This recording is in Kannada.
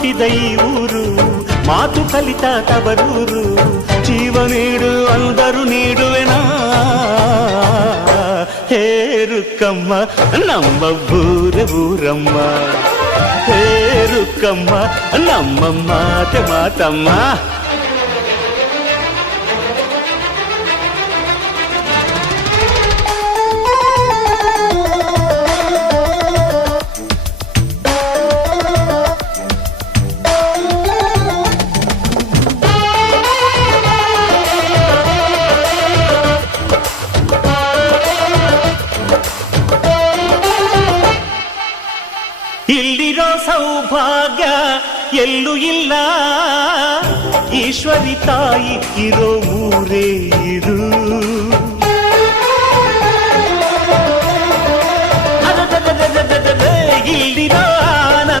ಹುಟ್ಟಿದ ಈ ಊರು, ಮಾತು ಕಲಿತ ತವರೂರು. ಜೀವ ನೀಡು ಅಂದರು ನೀಡುವೆನಾ, ಹೇರುಕ್ಕಮ್ಮ ನಮ್ಮ ಊರಮ್ಮ, ಹೇರುಕ್ಕಮ್ಮ ನಮ್ಮ ಮಾತೆ ಮಾತಮ್ಮ. ಇಲ್ಲಿರೋ ಸೌಭಾಗ್ಯ ಎಲ್ಲೂ ಇಲ್ಲ, ಈಶ್ವರಿ ತಾಯಿ ಇರೋ ಊರೇ ಇದು.